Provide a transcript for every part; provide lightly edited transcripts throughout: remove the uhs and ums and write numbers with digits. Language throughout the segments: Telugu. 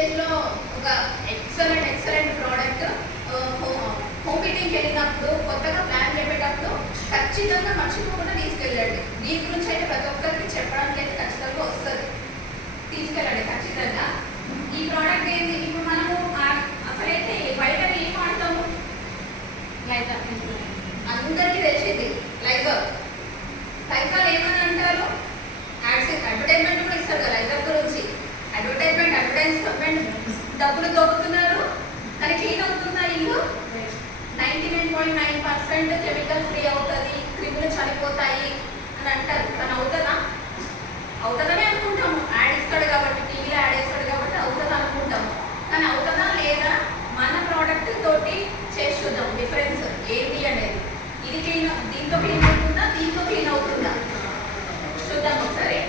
స్టేజ్లో ఒక ఎక్సలెంట్ ప్రోడక్ట్ హోమ్ మీటింగ్కి వెళ్ళినప్పుడు కొత్తగా ప్లాన్ చెప్పేటప్పుడు ఖచ్చితంగా మర్చిపోకుండా తీసుకెళ్ళండి. దీని గురించి అయితే ప్రతి ఒక్కరికి చెప్పడానికి అయితే ఖచ్చితంగా వస్తుంది. తీసుకెళ్ళండి ఖచ్చితంగా. ఈ ప్రోడక్ట్ ఏంటి, ఇప్పుడు మనము అసలైతే బయట ఏం వాడతాము? లైజాల్. అందరికీ తెలిసింది లైజాల్. లైజాల్ ఏమని అంటారు? అడ్వర్టైజ్మెంట్ కూడా ఇస్తారు కదా లైజాల్ గురించి. అడ్వర్టైజ్మెంట్ డబ్బులు దొక్కుతున్నారు, కానీ క్లీన్ అవుతుందా ఇల్లు? 99.9% కెమికల్ ఫ్రీ అవుతుంది, క్రిములు చనిపోతాయి అని అంటారు. కానీ అవుతుందా? అవుతుందనే అనుకుంటాము. యాడ్ ఇస్తాడు కాబట్టి, టీవీలో యాడ్ ఇస్తాడు కాబట్టి అవుతుంది అనుకుంటాము. కానీ అవుతుందా లేదా? మన ప్రోడక్ట్ తోటి చేసి చూద్దాం డిఫరెన్స్ ఏంటి అనేది. ఇది క్లీన్, దీంతో క్లీన్ అవుతుందా, దీంతో క్లీన్ అవుతుందా చూద్దాం ఒకసారి.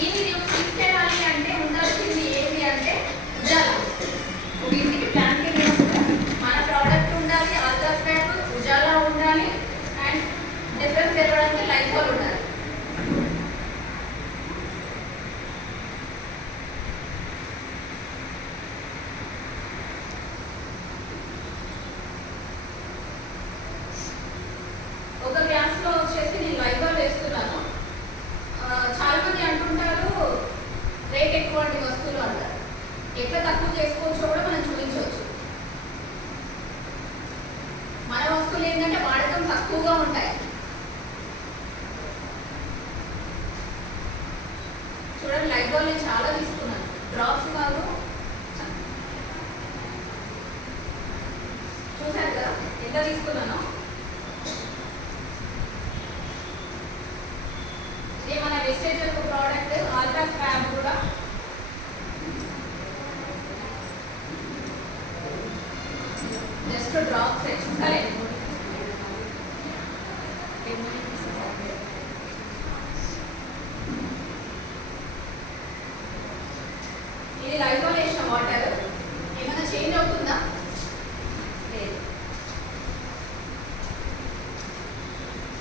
దీన్ని తీసుకెళ్ళాలి అంటే ఉండాల్సింది ఏంటి అంటే ఉజాలా. ఒక ఇంటికి ప్లాన్ వెళ్ళినప్పుడు మన ప్రోడక్ట్ ఉండాలి, అల్ట్రా స్వాబ్, ఉజాలా ఉండాలి, అండ్ డిఫరెన్స్ తెలవడానికి లైజాల్ ఉండాలి. ఒక గ్లాస్లో వచ్చేసి నేను లైజాల్ వేస్తున్నాను. చాలా మంది అంటుంటారు రేట్ ఎక్కువ అంటే వస్తువులు అంటారు. ఎట్లా తక్కువ చేసుకోవచ్చో కూడా మనం చూపించవచ్చు. మన వస్తువులు ఏంటంటే వాడకం తక్కువగా ఉంటాయి. చూడండి, లైజాల్ నేను చాలా తీసుకున్నాను, డ్రాప్స్ కాదు. చూసారు కదా ఎంత తీసుకున్నాను. ఇది మన వెస్టేజ్ యొక్క ప్రోడక్ట్ అల్ట్రా స్వాబ్ కూడా. జస్ట్ డ్రాప్స్ చూసాలే. ఇది లైజాల్ వేసిన వాటర్ ఏమైనా చేంజ్ అవుతుందా? లేదు.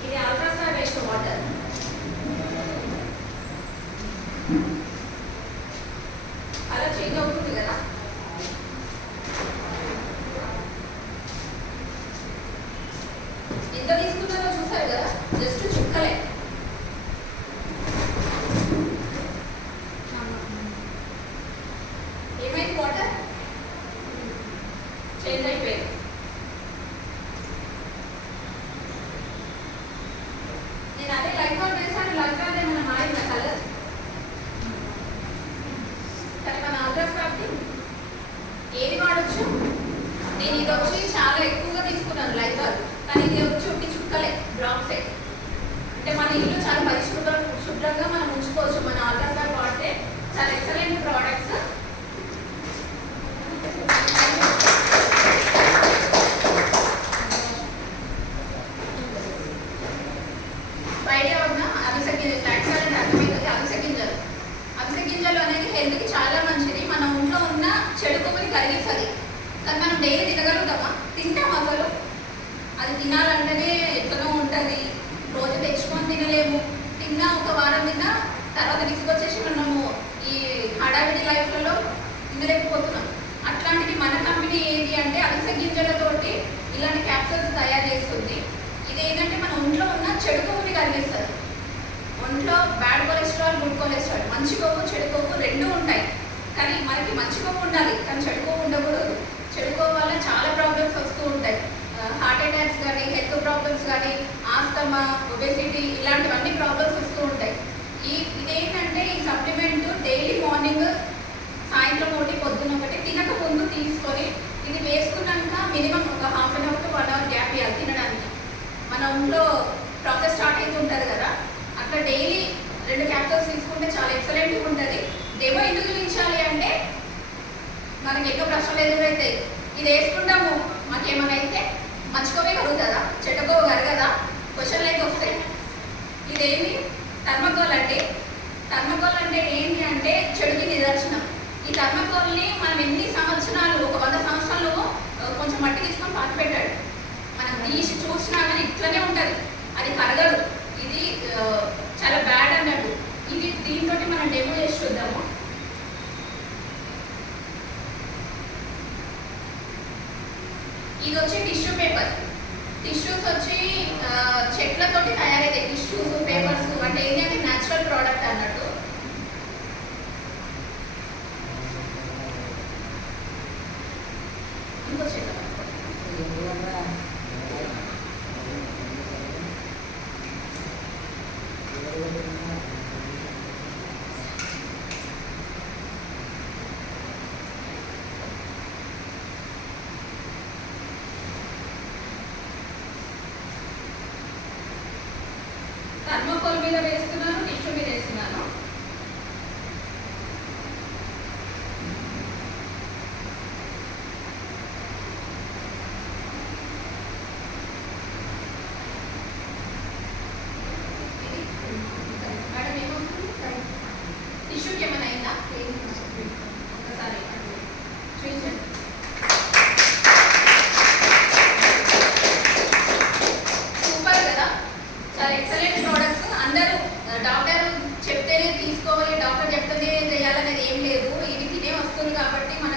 ఇది అల్ట్రా స్వాబ్ వేసిన వాటర్. అలా చేంజ్ అవుతుంది కదా. ఎంత తీసుకున్నారో చూసారు కదా, జస్ట్ చుక్కలే. ఏమైంది? వాటర్ చేంజ్ అయిపోయింది. నేను అదే లైజాల్ వేసాను, లైజాల్ ఏమైనా మారిందా కలర్? కానీ మన అల్ట్రా స్వాబ్ది ఏది వాడచ్చు? నేను ఇది వచ్చి చాలా ఎక్కువగా తీసుకున్నాను లైజాల్, కానీ ఇది వచ్చి ఒకటి చుక్కలే, డ్రాప్సే. అంటే మన ఇల్లు చాలా శుభ్రంగా మనం ఉంచుకోవచ్చు. మన అల్ట్రా స్వాబ్ వాడితే చాలా ఎక్సలెంట్ ప్రోడక్ట్స్. బయట ఉన్న అవిసె గింజలు, ఫ్లాక్స్ సీడ్ అంటే అర్థమవుతుంది. అవిసె గింజలు అనేది హెల్త్కి చాలా మంచిది. మన ఒంట్లో ఉన్న చెడు కొవ్వుని కరిగిస్తుంది. కానీ మనం డైలీ తినగలుగుతామా? తింటాం అసలు? అది తినాలంటేనే ఎట్లనో ఉంటుంది. రోజు తెచ్చుకొని తినలేము. తిన్నా ఒక వారం తిన్నా తర్వాత తీసుకొచ్చేసి మనము ఈ హడావిడి లైఫ్లలో తినలేకపోతున్నాం. అట్లాంటిది మన కంపెనీ ఏంటి అంటే అవిసె గింజలతోటి ఇలాంటి క్యాప్సూల్స్ తయారు చేస్తుంది. ఇది ఏంటంటే మన ఒంట్లో ఉన్న చెడు కొవ్వుని కరిగిస్తుంది. ఒంట్లో బ్యాడ్ కొలెస్ట్రాల్, గుడ్ కొలెస్ట్రాల్, మంచి కొవ్వు, చెడు కొవ్వు రెండు ఉంటాయి. కానీ మనకి మంచి కొవ్వు ఉండాలి, కానీ చెడు కొవ్వు ఉండకూడదు. చెడు కొవ్వు వల్ల చాలా ప్రాబ్లమ్స్ వస్తూ ఉంటాయి. హార్ట్ అటాక్స్ కానీ, హెల్త్ ప్రాబ్లమ్స్ కానీ, ఆస్తమా, ఒబెసిటీ ఇలాంటివన్నీ ప్రాబ్లమ్స్ వస్తూ ఉంటాయి. ఇదేంటంటే ఈ సప్లిమెంట్ డైలీ మార్నింగ్, సాయంత్రం ఒకటి, పొద్దున్న ఒకటి తినక ముందు తీసుకొని ఇది వేసుకున్నాక మినిమం ఒక ½ గంట to 1 hour గ్యాప్ ఇవ్వాలి తినడానికి. మన ఒంట్లో ప్రాసెస్ స్టార్ట్ అవుతూ ఉంటుంది కదా, అట్లా డైలీ 2 క్యాప్సూల్స్ తీసుకుంటే చాలా ఎక్సలెంట్గా ఉంటుంది. డెమో ఎందుకు చూపించాలి అంటే మనకి ఎక్కువ ప్రశ్నలు ఎదురైతాయి. ఇది వేసుకుంటాము, మాకేమైనా అయితే మంచుకోవే కలుగుతుందా, చెడ్డకోవ కరగదా, క్వశ్చన్లు అయితే వస్తాయి. ఇదేమి థర్మకోల్ అండి. థర్మకోల్ అంటే ఏంటి అంటే చెడుకి నిదర్శనం. ఈ థర్మకోల్ని మనం ఎన్ని సంవత్సరాలు, ఒక 100 సంవత్సరాలు కొంచెం మట్టి తీసుకొని పాతి పెట్టాడు. మనం తీసి చూసినా కానీ ఇట్లనే ఉంటుంది, అది కరగదు. ఇది చాలా బ్యాడ్ అన్నట్టు. థర్మోకోల్ మీద వేస్తున్నాను, టిష్యూ మీద వేస్తున్నాను. మేడం ఏమవుతుంది? టిష్యూకి ఏమైనా అయిందా? ఒకసారి చూపించండి. సూపర్ కదా, చాలా ఎక్సలెంట్ ప్రోడక్ట్స్. అందరూ డాక్టర్ చెప్తేనే తీసుకోవాలి, డాక్టర్ చెప్తేనే చేయాలనేది ఏం లేదు. ఇది తినే వస్తుంది కాబట్టి మన